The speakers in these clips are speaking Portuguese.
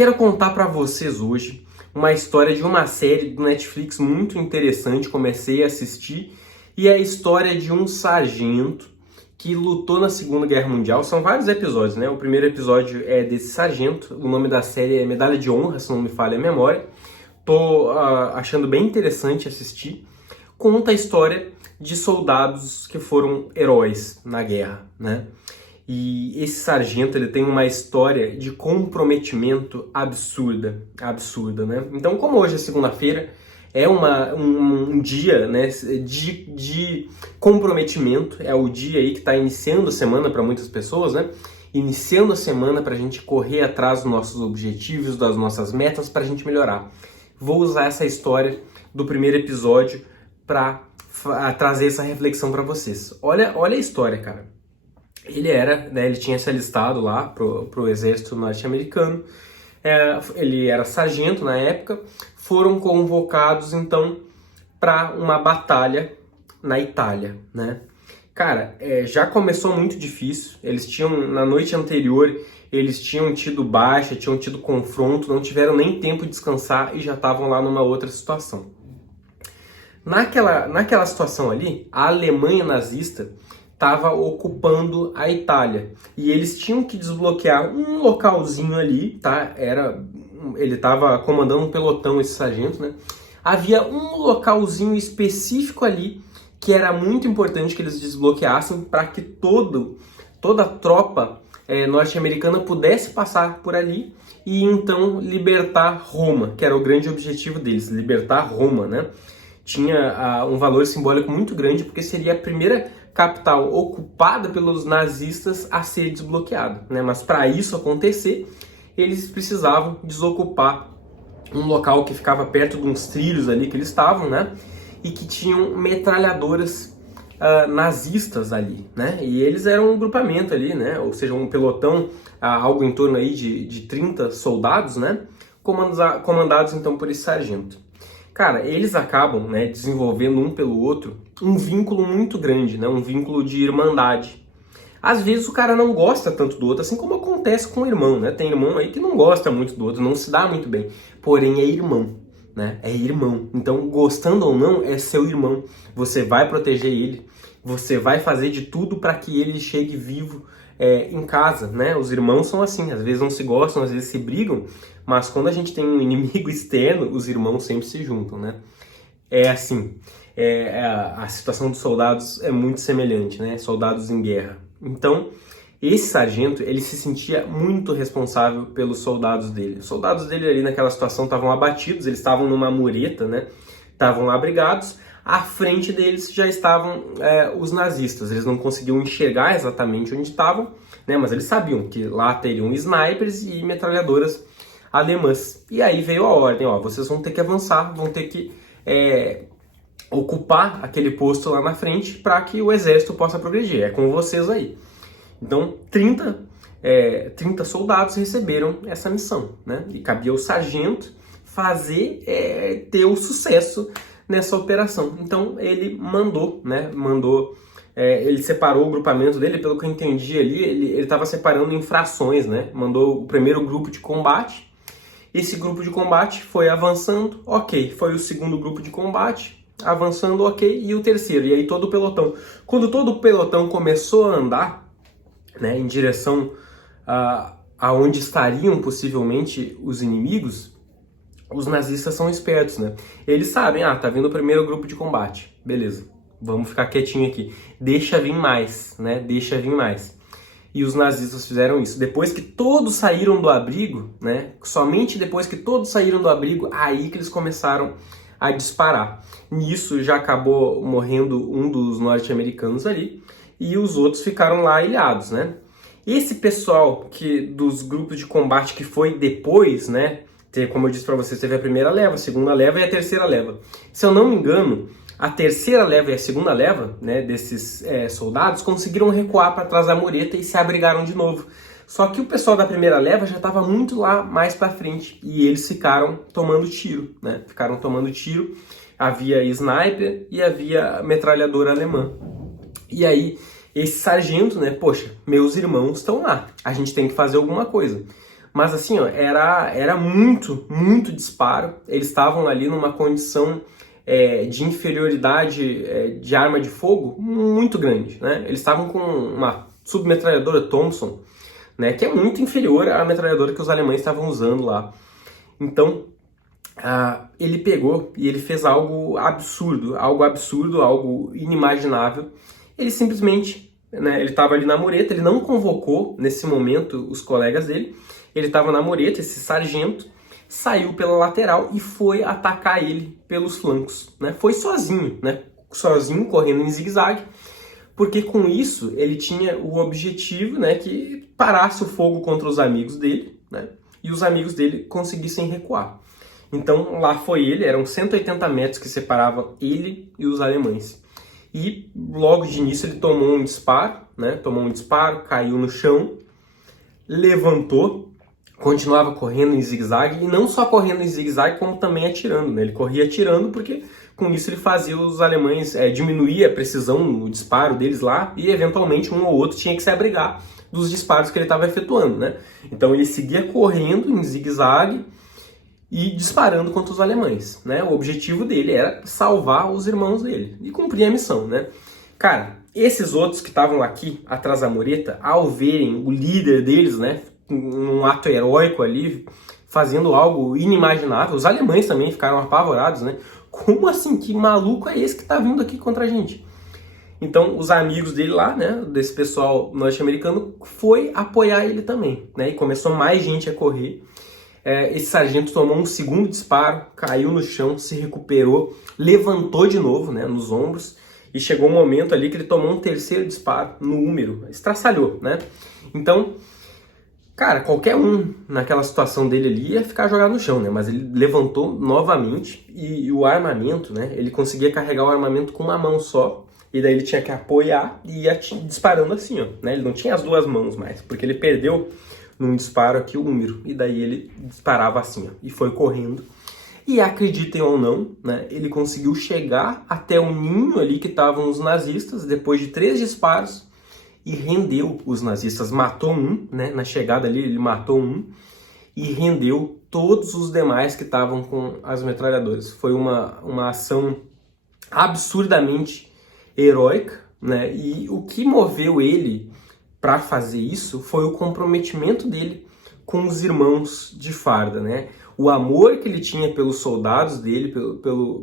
Quero contar para vocês hoje uma história de uma série do Netflix muito interessante, comecei a assistir, e é a história de um sargento que lutou na Segunda Guerra Mundial. São vários episódios, né? O primeiro episódio é desse sargento, o nome da série é Medalha de Honra, se não me falha a memória. Tô achando bem interessante assistir. Conta a história de soldados que foram heróis na guerra, né? E esse sargento, ele tem uma história de comprometimento absurda, né? Então, como hoje é segunda-feira, é um dia, né, de comprometimento, é o dia aí que está iniciando a semana para muitas pessoas, né? Iniciando a semana para a gente correr atrás dos nossos objetivos, das nossas metas, para a gente melhorar. Vou usar essa história do primeiro episódio para trazer essa reflexão para vocês. Olha a história, cara. Ele tinha se alistado lá pro exército norte-americano, ele era sargento na época, foram convocados então para uma batalha na Itália, né? Cara, já começou muito difícil, na noite anterior, eles tinham tido baixa, tinham tido confronto, não tiveram nem tempo de descansar e já estavam lá numa outra situação. Naquela situação ali, a Alemanha nazista estava ocupando a Itália e eles tinham que desbloquear um localzinho ali, tá? Ele estava comandando um pelotão, esse sargento, né? Havia um localzinho específico ali que era muito importante que eles desbloqueassem para que toda a tropa norte-americana pudesse passar por ali e então libertar Roma, que era o grande objetivo deles, libertar Roma, né? Tinha um valor simbólico muito grande porque seria a primeira capital ocupada pelos nazistas a ser desbloqueada, né? Mas para isso acontecer, eles precisavam desocupar um local que ficava perto de uns trilhos ali que eles estavam, né? E que tinham metralhadoras nazistas ali, né? E eles eram um grupamento ali, né? Ou seja, um pelotão, algo em torno aí de 30 soldados, né? Comandados então por esse sargento. Cara, eles acabam, né, desenvolvendo um pelo outro um vínculo muito grande, né, um vínculo de irmandade. Às vezes o cara não gosta tanto do outro, assim como acontece com o irmão, né? Tem irmão aí que não gosta muito do outro, não se dá muito bem, porém é irmão, né? É irmão. Então, gostando ou não, é seu irmão. Você vai proteger ele, você vai fazer de tudo para que ele chegue vivo em casa, né? Os irmãos são assim, às vezes não se gostam, às vezes se brigam, mas quando a gente tem um inimigo externo, os irmãos sempre se juntam, né? É assim, a situação dos soldados é muito semelhante, né? Soldados em guerra. Então, esse sargento, ele se sentia muito responsável pelos soldados dele. Os soldados dele ali naquela situação estavam abatidos, eles estavam numa mureta, né? Estavam abrigados. À frente deles já estavam os nazistas. Eles não conseguiam enxergar exatamente onde estavam, né? Mas eles sabiam que lá teriam snipers e metralhadoras alemãs. E aí veio a ordem, ó, vocês vão ter que avançar, vão ter que ocupar aquele posto lá na frente para que o exército possa progredir. É com vocês aí. Então, 30 soldados receberam essa missão, né? E cabia ao sargento ter o sucesso nessa operação. Então, ele mandou, né? Ele separou o grupamento dele, pelo que eu entendi ali, ele estava separando em frações, né? Mandou o primeiro grupo de combate. Esse grupo de combate foi avançando, ok. Foi o segundo grupo de combate, avançando, ok. E o terceiro, e aí todo o pelotão. Quando todo o pelotão começou a andar, né, em direção aonde estariam possivelmente os inimigos, os nazistas são espertos, né? Eles sabem, tá vindo o primeiro grupo de combate. Beleza, vamos ficar quietinho aqui. Deixa vir mais, né? Deixa vir mais. E os nazistas fizeram isso. Depois que todos saíram do abrigo, né? Somente depois que todos saíram do abrigo, aí que eles começaram a disparar. Nisso já acabou morrendo um dos norte-americanos ali e os outros ficaram lá ilhados, né? Esse pessoal dos grupos de combate que foi depois, né? Como eu disse para vocês, teve a primeira leva, a segunda leva e a terceira leva. Se eu não me engano, a terceira leva e a segunda leva, né, desses soldados conseguiram recuar para trás da mureta e se abrigaram de novo. Só que o pessoal da primeira leva já estava muito lá mais para frente e eles ficaram tomando tiro, né? Ficaram tomando tiro. Havia sniper e havia metralhadora alemã. E aí, esse sargento, né? Poxa, meus irmãos estão lá. A gente tem que fazer alguma coisa. mas assim, ó, era muito, muito disparo. Eles estavam ali numa condição de inferioridade de arma de fogo muito grande, né? Eles estavam com uma submetralhadora Thompson, né, que é muito inferior à metralhadora que os alemães estavam usando lá. Então, ele pegou e ele fez algo absurdo, algo inimaginável. Ele simplesmente, né, ele estava ali na mureta, ele não convocou nesse momento os colegas dele, ele estava na mureta, esse sargento saiu pela lateral e foi atacar ele pelos flancos, né? Foi sozinho, né? Sozinho, correndo em zigue-zague, porque com isso ele tinha o objetivo, né, que parasse o fogo contra os amigos dele, né? E os amigos dele conseguissem recuar. Então lá foi ele, eram 180 metros que separavam ele e os alemães. E logo de início ele tomou um disparo, né? Tomou um disparo, caiu no chão, levantou, continuava correndo em zigue-zague, e não só correndo em zigue-zague, como também atirando, né? Ele corria atirando porque com isso ele fazia os alemães diminuir a precisão no disparo deles lá, e eventualmente um ou outro tinha que se abrigar dos disparos que ele estava efetuando, né? Então ele seguia correndo em zigue-zague e disparando contra os alemães, né? O objetivo dele era salvar os irmãos dele e cumprir a missão, né? Cara, esses outros que estavam aqui atrás da mureta, ao verem o líder deles, né, num ato heróico ali, fazendo algo inimaginável, os alemães também ficaram apavorados, né? Como assim? Que maluco é esse que tá vindo aqui contra a gente? Então, os amigos dele lá, né, desse pessoal norte-americano, foi apoiar ele também, né? E começou mais gente a correr. Esse sargento tomou um segundo disparo, caiu no chão, se recuperou, levantou de novo, né, nos ombros, e chegou um momento ali que ele tomou um terceiro disparo no úmero, estraçalhou, né? Então, cara, qualquer um naquela situação dele ali ia ficar jogado no chão, né? Mas ele levantou novamente e o armamento, né? Ele conseguia carregar o armamento com uma mão só, e daí ele tinha que apoiar e ia disparando assim, ó, né? Ele não tinha as duas mãos mais, porque ele perdeu num disparo aqui o número, e daí ele disparava assim, ó, e foi correndo. E acreditem ou não, né, ele conseguiu chegar até o ninho ali que estavam os nazistas, depois de 3 disparos, e rendeu os nazistas. Matou um, né, na chegada ali ele matou um, e rendeu todos os demais que estavam com as metralhadoras. Foi uma ação absurdamente heróica, né, e o que moveu ele para fazer isso foi o comprometimento dele com os irmãos de farda, né? O amor que ele tinha pelos soldados dele,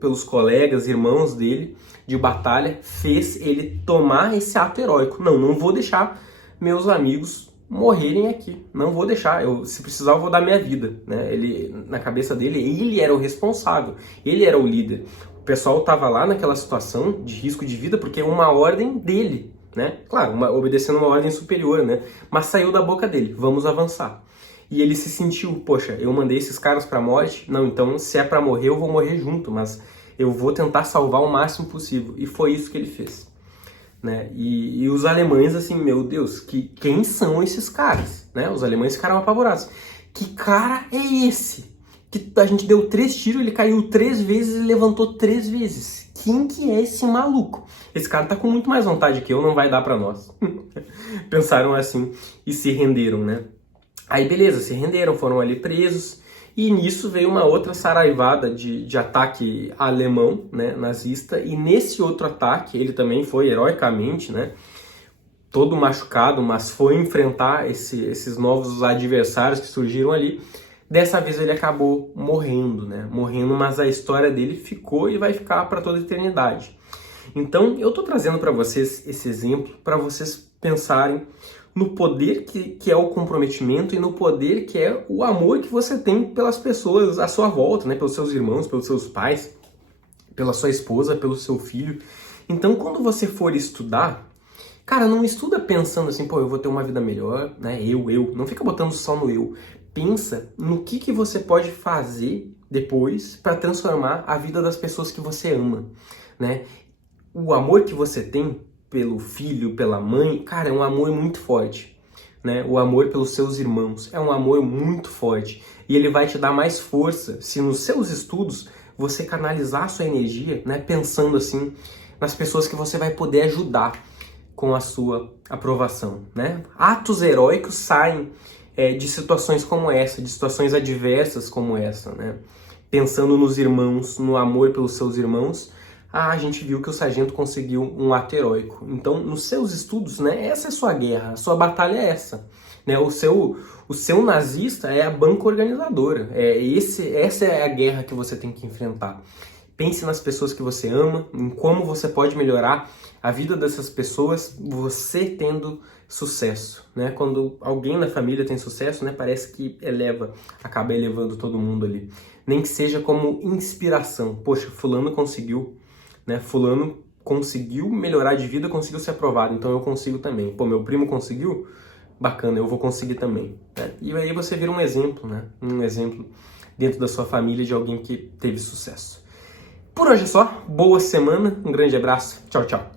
pelos colegas, irmãos dele de batalha, fez ele tomar esse ato heróico. Não vou deixar meus amigos morrerem aqui. Não vou deixar. Se precisar, eu vou dar minha vida, né? Ele, na cabeça dele, ele era o responsável. Ele era o líder. O pessoal estava lá naquela situação de risco de vida porque é uma ordem dele, né? Claro, obedecendo uma ordem superior, né? Mas saiu da boca dele, vamos avançar. E ele se sentiu, poxa, eu mandei esses caras pra morte, não, então se é pra morrer, eu vou morrer junto, mas eu vou tentar salvar o máximo possível. E foi isso que ele fez, né? E os alemães, assim, meu Deus, quem são esses caras, né? Os alemães ficaram apavorados. Que cara é esse? Que a gente deu 3 tiros, ele caiu 3 vezes e levantou 3 vezes. Quem que é esse maluco? Esse cara tá com muito mais vontade que eu, não vai dar pra nós. Pensaram assim e se renderam, né? Aí beleza, se renderam, foram ali presos. E nisso veio uma outra saraivada de ataque alemão, né, nazista. E nesse outro ataque, ele também foi heroicamente, né, todo machucado, mas foi enfrentar esses novos adversários que surgiram ali. Dessa vez ele acabou morrendo, né? Morrendo, mas a história dele ficou e vai ficar para toda a eternidade. Então, eu tô trazendo para vocês esse exemplo para vocês pensarem no poder que é o comprometimento e no poder que é o amor que você tem pelas pessoas à sua volta, né? Pelos seus irmãos, pelos seus pais, pela sua esposa, pelo seu filho. Então, quando você for estudar, cara, não estuda pensando assim, pô, eu vou ter uma vida melhor, né? Eu. Não fica botando só no eu. Pensa no que você pode fazer depois para transformar a vida das pessoas que você ama, né? O amor que você tem pelo filho, pela mãe, cara, é um amor muito forte, né? O amor pelos seus irmãos é um amor muito forte e ele vai te dar mais força se nos seus estudos você canalizar a sua energia, né? Pensando assim nas pessoas que você vai poder ajudar com a sua aprovação, né? Atos heróicos saem de situações como essa, de situações adversas como essa, né? Pensando nos irmãos, no amor pelos seus irmãos, a gente viu que o sargento conseguiu um ato heróico. Então, nos seus estudos, né, essa é a sua guerra, a sua batalha é essa. Né? O seu nazista é a banca organizadora. Essa é a guerra que você tem que enfrentar. Pense nas pessoas que você ama, em como você pode melhorar a vida dessas pessoas, você tendo sucesso, né? Quando alguém na família tem sucesso, né, parece que acaba elevando todo mundo ali. Nem que seja como inspiração. Poxa, fulano conseguiu, né? Fulano conseguiu melhorar de vida, conseguiu ser aprovado, então eu consigo também. Pô, meu primo conseguiu? Bacana, eu vou conseguir também. Né? E aí você vira um exemplo, né? Um exemplo dentro da sua família de alguém que teve sucesso. Por hoje é só, boa semana, um grande abraço, tchau, tchau.